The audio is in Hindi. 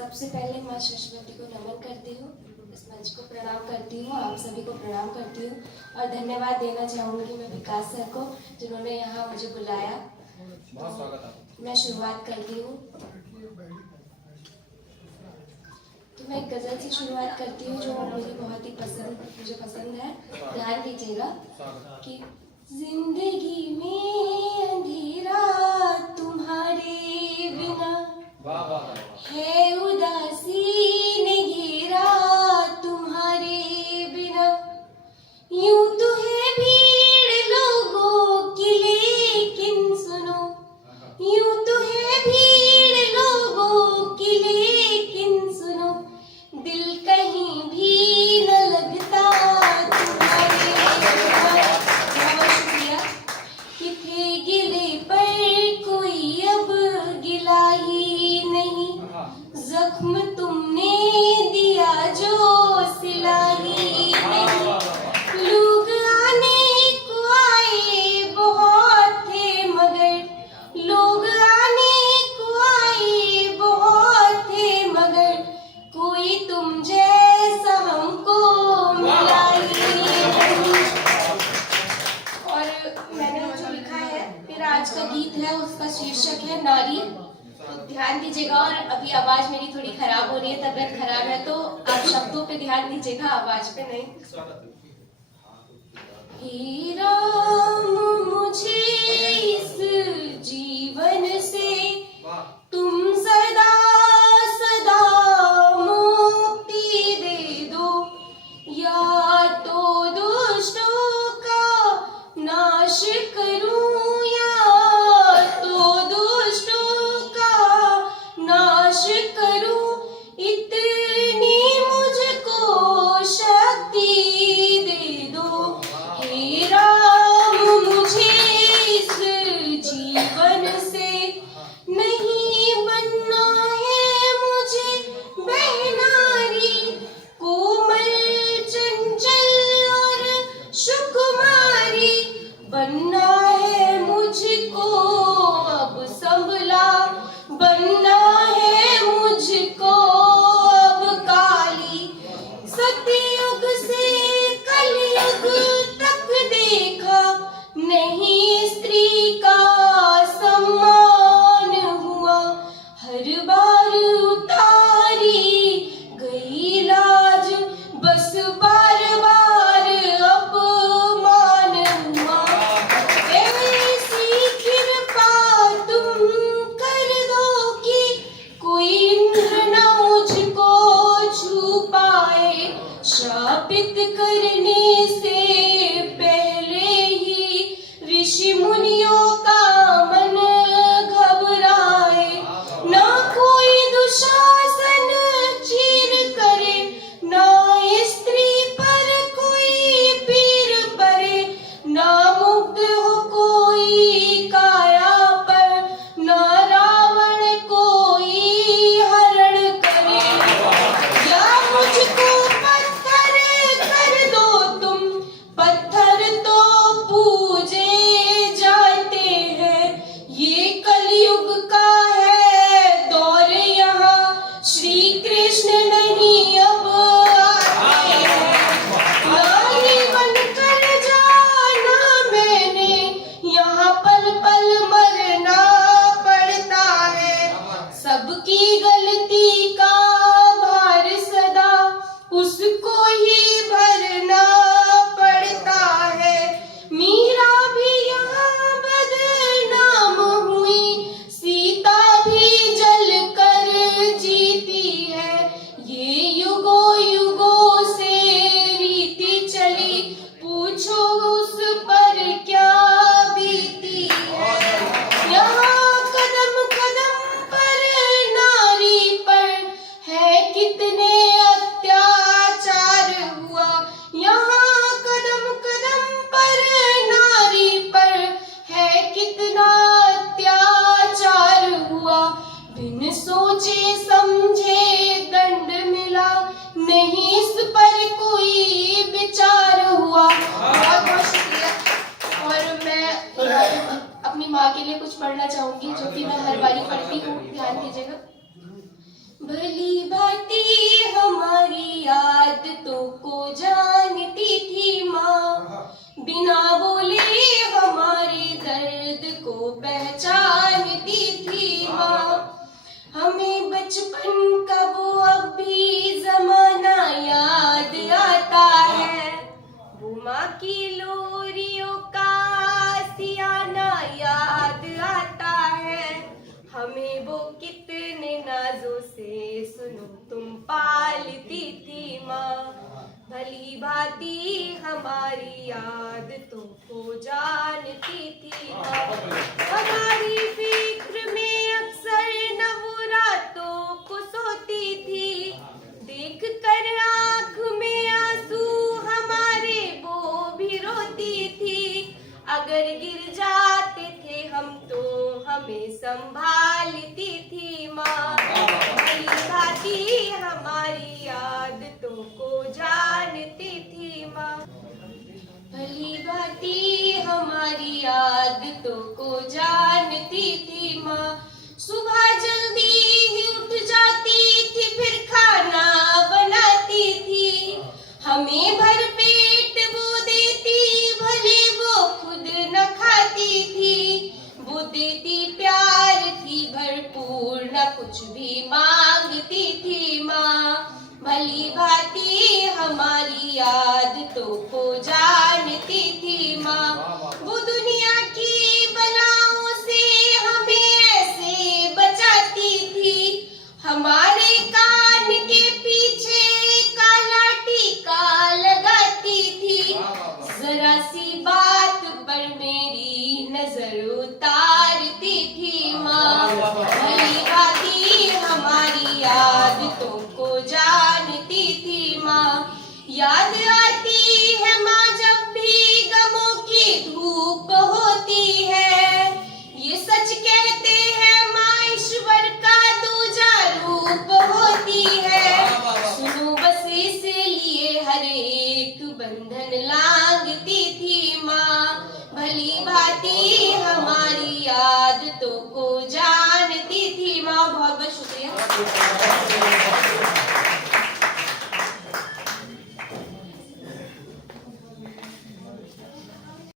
सबसे पहले माँ सरस्वती को नमन करती हूँ, इस मंच को प्रणाम करती हूँ, आप सभी को प्रणाम करती हूँ और धन्यवाद देना चाहूँगी मैं विकास सर को जिन्होंने यहाँ मुझे बुलाया। तो मैं शुरुआत करती हूँ। तो मैं एक गज़ल से शुरुआत करती हूँ जो मुझे बहुत ही पसंद है। ध्यान दीजिएगा कि जिंदगी में अंधेरा तुम्हारे बिना है, उदासी ने घेरा तुम्हारे बिना, यूं तो है भीड़ लोगों की लेकिन सुनो, यूं तो है भीड़ लोगों की लेकिन सुनो, दिल कहीं भी न लगता तुम्हारे बिना। बहुत शुक्रिया। कि थे गिले पर कोई अब गिला ही नहीं, जख्म तुमने दिया जो सिला ही नहीं, लोग आने को आए बहुत थे मगर, लोग आने को आए बहुत थे मगर, कोई तुम जैसा हमको मिला ही नहीं। और मैंने जो लिखा है मेरा आज का गीत है, उसका शीर्षक है नारी। तो ध्यान दीजिएगा। और अभी आवाज मेरी थोड़ी खराब हो रही है, तबीयत खराब है, तो आप शब्दों पे ध्यान दीजिएगा, आवाज पे नहीं। हे राम मुझे इस जीवन से तुम सदा सदा मुक्ति दे दो, या तो दुष्टों का नाश करूं या तो दुष्टों का नाश करूं, इतनी मुझको शक्ति दे दो। हे राम मुझे इस जीवन से नहीं बनना है मुझे बहनारी, कोमल चंचल और सुकुमारी, बनना है मुझको अब संभला, बनना है मुझको अब काली, सतयुग से कलयुग तक देखा नहीं स्त्री का सम्मान हुआ, हर बार उतारी गई लाज, बस बार बार अपमान हुआ। ऐसी कृपा तुम कर दो कि कोई इंद्र न मुझको छू पाए, शापित करने से पहले ही ऋषि मुनियों का मन घबराए, ना कोई दुशासन चीर करे, ना स्त्री पर कोई पीर परे, ना मुग्ध हो कोई काया पर, ना रावण कोई हरण करे, या मुझको पत्थर कर दो तुम, पत्थर तो पूजे जाते हैं, ये कलयुग का है दौर, यहाँ श्री कृष्ण नहीं अब आते हैं, नारी बनकर जाना मैंने, यहाँ पल पल मरना पड़ता है, सबकी गलती का भार सदा उसको ही भरना पड़ता है, मीरा भी यहाँ बदनाम हुई, सीता भी जल कर जीती है, ये युगों युगों से रीति चली, पूछो उस पर क्या बीती है, यहाँ कदम कदम पर नारी पर है कितने अत्याचार हुआ, यहाँ कदम कदम पर नारी पर है कितना अत्याचार हुआ, बिन सोचे समझे दंड मिला, नहीं इस पर कोई विचार हुआ। बहुत बहुत शुक्रिया। और मैं अपनी माँ के लिए कुछ पढ़ना चाहूंगी, जो कि मैं हर बारी पढ़ती हूँ, ध्यान दीजिएगा। भली वो कितने नाजों से सुनो तुम पालती थी माँ। भली भांति हमारी आदतों को जानती थी माँ। हमारी फिक्र में अक्सर न वो रातों को सोती थी। देख कर आँख में आंसू हमारे वो भी रोती थी। अगर गिर जाते थे हम तो हमें संभालती थी माँ। भली भांति हमारी आदतों को जानती थी माँ। भली भांति हमारी आदतों को जानती थी माँ। सुबह जल्दी ही उठ जाती थी, फिर खाना बनाती थी। हमें भर पेट वो देती, भले वो खुद न खाती थी। वो देती प्यार थी भरपूर, न कुछ भी मांगती थी माँ। भली भांति हमारी आदतों को जानती थी माँ। वो दुनिया की बलाओं से हमें ऐसे बचाती थी। हमारे कान के पीछे काला टीका लगाती थी। जरा सी बात पर मेरी नजर उतारती थी माँ। भली भांति हमारी आदतों को जानती थी माँ। याद आती है माँ जब भी गमों की धूप होती है। ये सच कहते हैं माँ ईश्वर का दूजा रूप होती है। सुनो बस इसलिए हर एक बंधन लांघती थी माँ। भली भांति हमारी आदतों को जानती थी माँ। बहुत बहुत शुक्रिया।